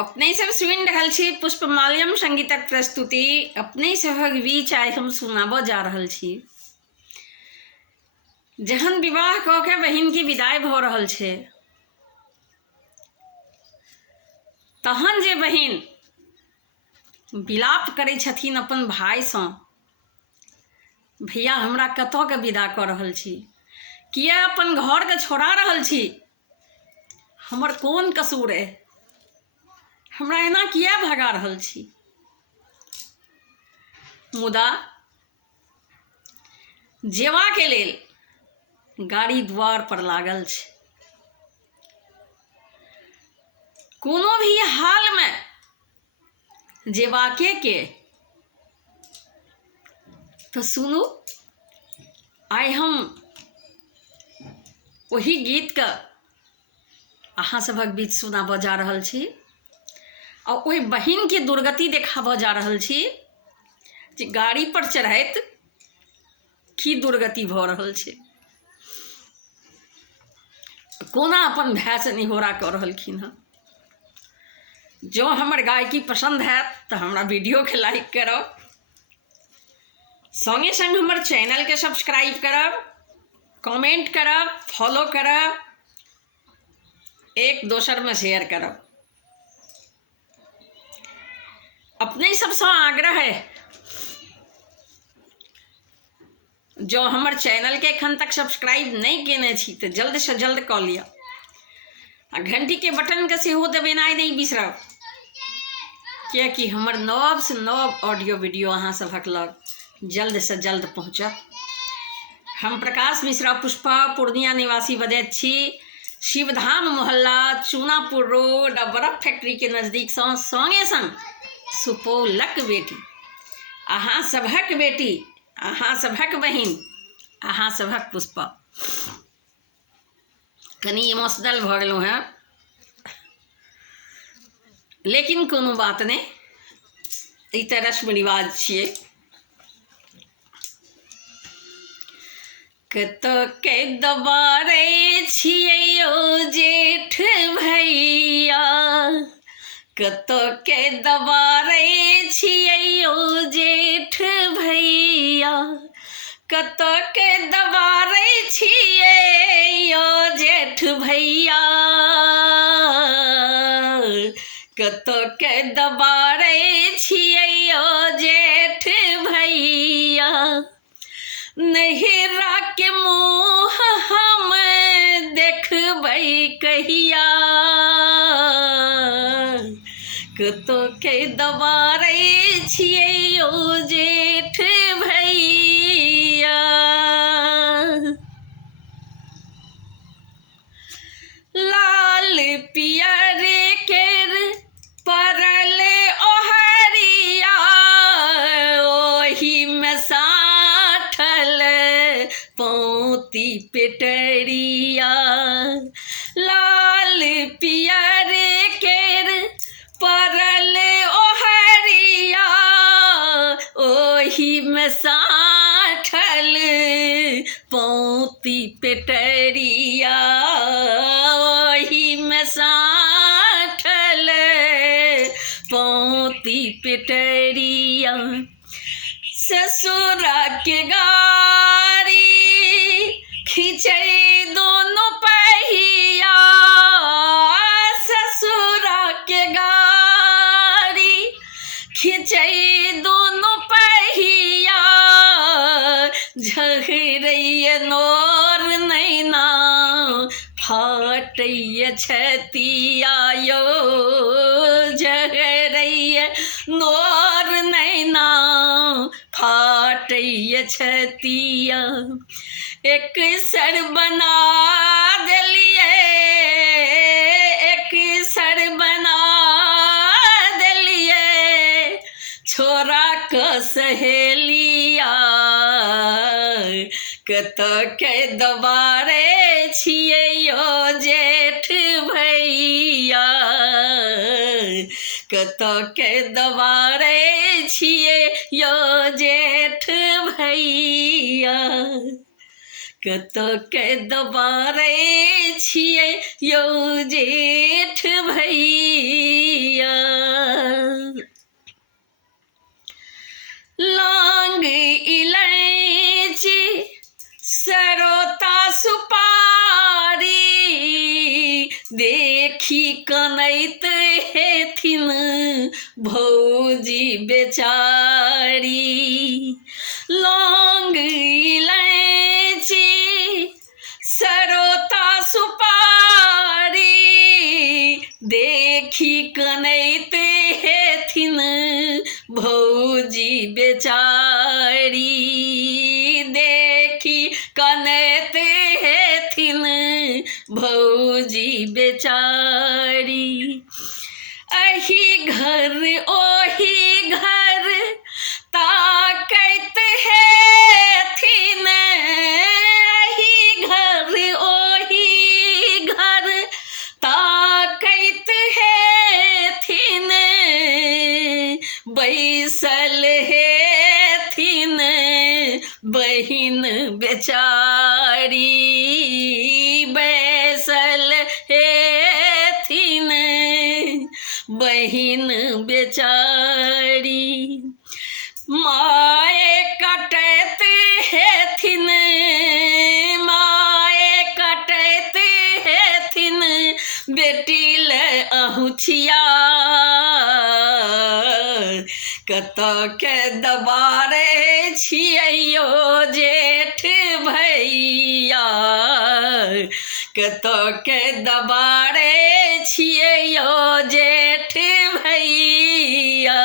अपने सब सुनि रहल छी पुष्पमाल्यम संगीतक प्रस्तुति। अपने सभक बीच आइ हम सुनाबऽ जा रहल छी। जहन विवाह कऽ के बहिन की विदाई भऽ रहल छै, तहन जे बहिन विलाप करै छथिन अपन भाइसँ, भैया हमरा कतऽके विदा कऽ रहल छी, किया अपन घरके छोड़ा रहल छी, हमर कोन कसूर अइ, हमरा एना किया भगा रहल छी। मुदा जेबाके लेल गाड़ी द्वार पर लागल छै। कोनो भी हालमे जेबाके के तो सुनू, आइ हम वही गीतके अहाँ सभक बीच सुनाबऽ जा रहल छी और ओहि बहिन के दुर्गति देखाबऽ जा रहल छी जे गाड़ी पर चढ़ैत की दुर्गति भऽ रहल छै। कोना अपन भाइसँ निहोरा कऽ रहलखिन हँ। जँ हमर गायकी पसंद हैत तऽ हमरा वीडियोके लाइक करब, संगे संग हमर चैनलके सब्सक्राइब करब, कमेंट करब, फॉलो करब, एक दोसरमे शेयर करब। अपने सबसँ आग्रह है, जो हमर चैनलके एखन तक सब्सक्राइब नहीं केने छी तऽ जल्द से जल्द कऽ लिअ आ घंटीके बटनके सेहो दबेनाइ नहीं बिसरब, कियाकि हमर नव से नव ऑडियो वीडियो अहाँ सभक लग जल्द से जल्द पहुँचत। हम प्रकाश मिश्रा पुष्पा पूर्णिया निवासी बजैत छी। शिवधाम मोहल्ला, चूनापुर रोड आ बर्फ फैक्ट्री के नजदीक संगे संग सुपौलक बेटी, अहाँ सभक बेटी, अहाँ सभक बहिन, अहाँ सभक पुष्पा। कनी इमोशनल भऽ गेलहुँ हैं, लेकिन कोनो बात नहीं, ई तऽ रस्म रिवाज छियै। कतऽके दबारै छियै यौ जेठ भैया, कतऽके दबारै छियै यौ जेठ भैया, कतऽके दबारै छियै यौ जेठ भैया, कतऽके दबारै छियै यौ जेठ भैया, नहिरा के मुँह हम देखबै कहिया, कतऽके दबारै छियै यौ जेठ भैया। लाल पियर केर परल ओहरिया, ओहिमे साठल पोती पेटरिया, लाल पियर केर परल ओहरिया, ओहिमे साठल पोती पेटरिया, ओहिमे साठल पोती पेटरिया, ससुरा के गाड़ी खींचै दोनों पहिया, ससुरा के गाड़ी खींचै दोनों पहिया, झहरैया नोर नैना फाटैया छतिया यौ, झहरैया नोर नैना फाटैया छतिया, एक सर बना देलियै, एक सर बना देलियै छोरा के सहेलिया, कतऽके दबारै छियै यौ जेठ भैया, कतऽके दबारै छियै यौ जेठ भैया, कतके दबारे छियै यौ जेठ भैया। लौंग इलायची सरोता सुपारी देखी कनैत हेथिन भौजी बेचारी। लौंग इलायची सरोता सुपारी देखी कनैत हेथिन भौजी बेचारी। देखी कनैत हेथिन भौजी बेचारी। अही घर ओही घर ताकैत हेथिन। अही घर ओही घर ताकैत हेथिन। बैसल हेथिन बहिन बेचारी। बैसल हेथिन बहिन बेचारी। माए कटैत हेथिन। माए कटैत हेथिन बेटी ले अहुछिया। कतके दबारे छियै यौ जेठ भैया। कतके दबारे छियै यौ जेठ भैया।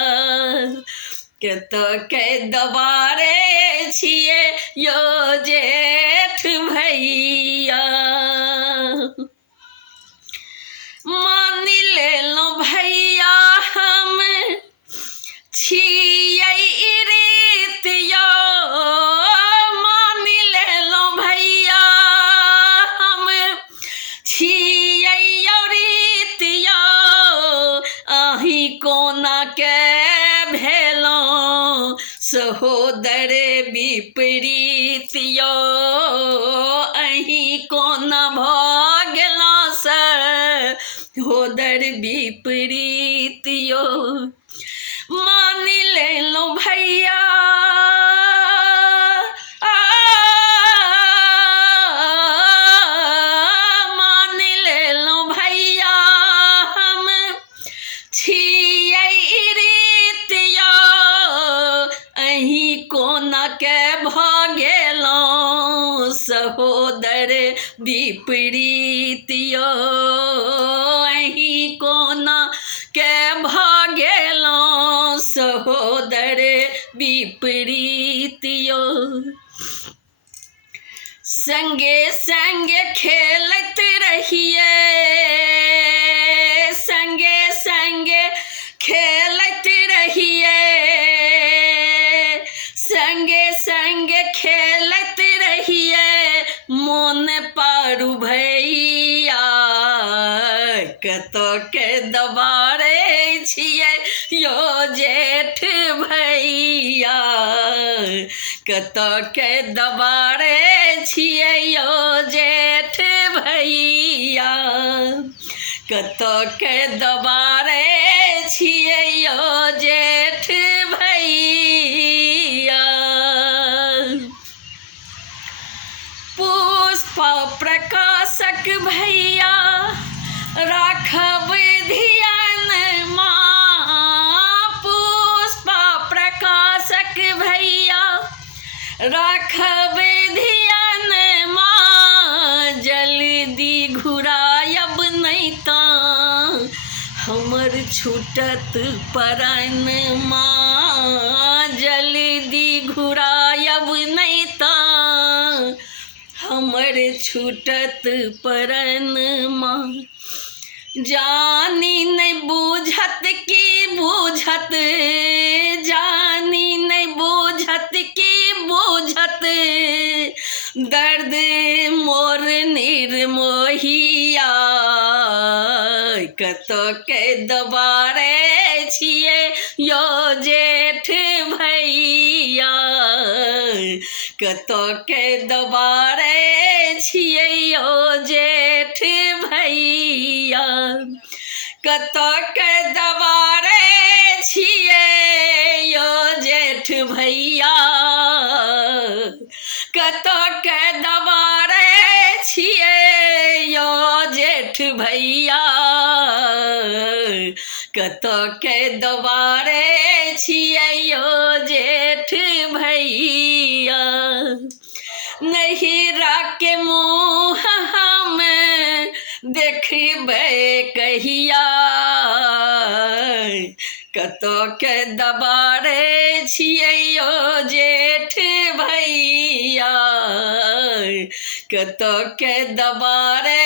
कतके दबारे छियै यौ जेठ भैया। मान लेलौं भैया हम छियै रीत यौ। मान लेलौं भैया हम छियै रीत यौ। अहीं कोना के भेलौं सहोदर विपरीत यौ। अहीं कोना भऽ गेलौं सहोदर विपरीत यौ। मान लेलौं भैया मान लेलौं भैया हम छियै रीत यौ। अहीं कोना के भऽ गेलौं सहोदर विपरीत यौ। अहीं कोना के भऽ गेलौं सहोदर विपरीत यौ। संगे संगे खेलत रहिए। संगे संगे खेलत रहिए। संगे संगे खेलत रहिए मोन पारू भैया। कतके दबारे छियै यौ जेठ भैया। कतके दबारे छियै यौ जेठ भैया। कतके दबारे छियै यौ जेठ भैया। पुष्प प्रकाशक भैया राखब ध्यान माँ। पुष्प प्रकाशक भैया राखब ध्यान माँ। जल्दी घुरायब नहीं तऽ हमर छूटत परान माँ। जल्दी घुरायब नहीं तऽ हमर छूटत परान माँ। जानी नहीं बूझत की बूझत। जानी नहीं बूझत की बूझत। दर्द मोर निर्मोहिया। कतके दबारे छियै यौ जेठ भैया। कतके दबारे छियै यौ जेठ भैया, कतके दबारे छियै यौ जेठ भैया, कतके दबारे छियै यौ जेठ भैया, कतके दबारे छियै यौ जेठ भैया। नहिरा के मुँह हमे देखबै कहिया, कतके दबारे छियै यौ जेठ भैया, कतके दबारे